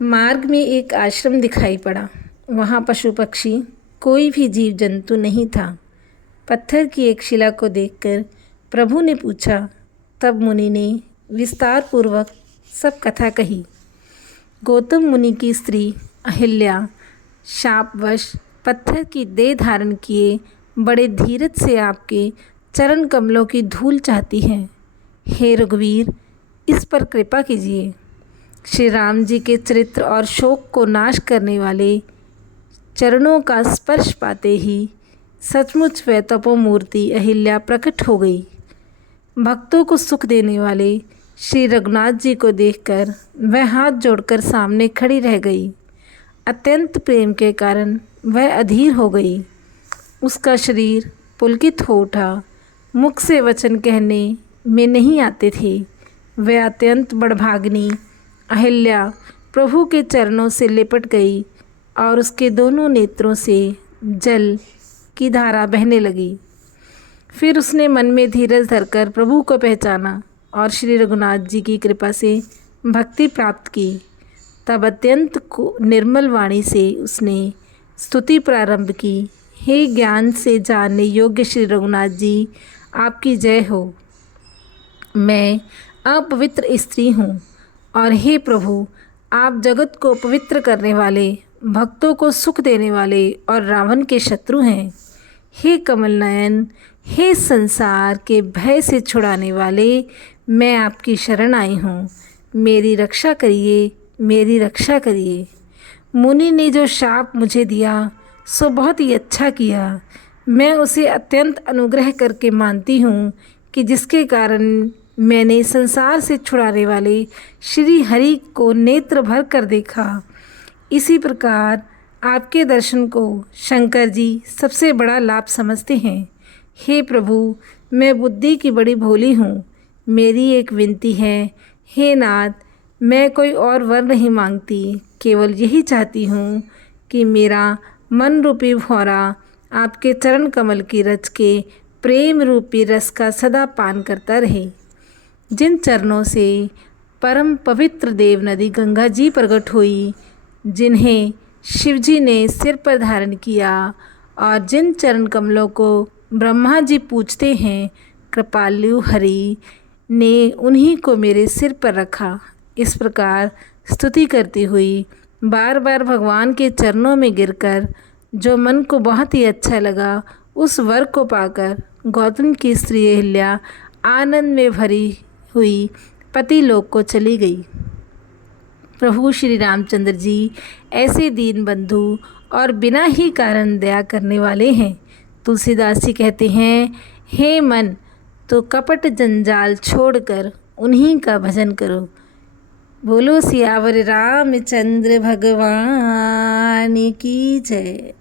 मार्ग में एक आश्रम दिखाई पड़ा। वहाँ पशु पक्षी कोई भी जीव जंतु नहीं था। पत्थर की एक शिला को देखकर प्रभु ने पूछा। तब मुनि ने विस्तार पूर्वक सब कथा कही। गौतम मुनि की स्त्री अहिल्या शापवश पत्थर की देह धारण किए बड़े धीरज से आपके चरण कमलों की धूल चाहती है। हे रघुवीर, इस पर कृपा कीजिए। श्री राम जी के चरित्र और शोक को नाश करने वाले चरणों का स्पर्श पाते ही सचमुच वह तपोमूर्ति अहिल्या प्रकट हो गई। भक्तों को सुख देने वाले श्री रघुनाथ जी को देखकर वह हाथ जोड़कर सामने खड़ी रह गई। अत्यंत प्रेम के कारण वह अधीर हो गई। उसका शरीर पुलकित हो उठा। मुख से वचन कहने में नहीं आते थे। वह अत्यंत बड़भाग्नि अहिल्या प्रभु के चरणों से लिपट गई और उसके दोनों नेत्रों से जल की धारा बहने लगी। फिर उसने मन में धीरज धरकर प्रभु को पहचाना और श्री रघुनाथ जी की कृपा से भक्ति प्राप्त की। तब अत्यंत निर्मल वाणी से उसने स्तुति प्रारंभ की। हे ज्ञान से जानने योग्य श्री रघुनाथ जी, आपकी जय हो। मैं अपवित्र स्त्री हूँ और हे प्रभु, आप जगत को पवित्र करने वाले, भक्तों को सुख देने वाले और रावण के शत्रु हैं। हे कमल नयन, हे संसार के भय से छुड़ाने वाले, मैं आपकी शरण आई हूँ। मेरी रक्षा करिए, मेरी रक्षा करिए। मुनि ने जो शाप मुझे दिया सो बहुत ही अच्छा किया। मैं उसे अत्यंत अनुग्रह करके मानती हूँ कि जिसके कारण मैंने संसार से छुड़ाने वाले श्री हरि को नेत्र भर कर देखा। इसी प्रकार आपके दर्शन को शंकर जी सबसे बड़ा लाभ समझते हैं। हे प्रभु, मैं बुद्धि की बड़ी भोली हूँ। मेरी एक विनती है। हे नाथ, मैं कोई और वर नहीं मांगती, केवल यही चाहती हूँ कि मेरा मन रूपी भौरा आपके चरण कमल की रच के प्रेम रूपी रस का सदा पान करता रहे। जिन चरणों से परम पवित्र देव नदी गंगा जी प्रकट हुई, जिन्हें शिवजी ने सिर पर धारण किया और जिन चरण कमलों को ब्रह्मा जी पूजते हैं, कृपालु हरि ने उन्हीं को मेरे सिर पर रखा। इस प्रकार स्तुति करती हुई बार बार भगवान के चरणों में गिरकर जो मन को बहुत ही अच्छा लगा, उस वर को पाकर गौतम की स्त्री अहिल्या आनंद में भरी हुई पति लोक को चली गई। प्रभु श्री रामचंद्र जी ऐसे दीन बंधु और बिना ही कारण दया करने वाले हैं। तुलसीदास जी कहते हैं, हे मन, तो कपट जंजाल छोड़कर उन्हीं का भजन करो। बोलो सियावर रामचंद्र भगवान की जय।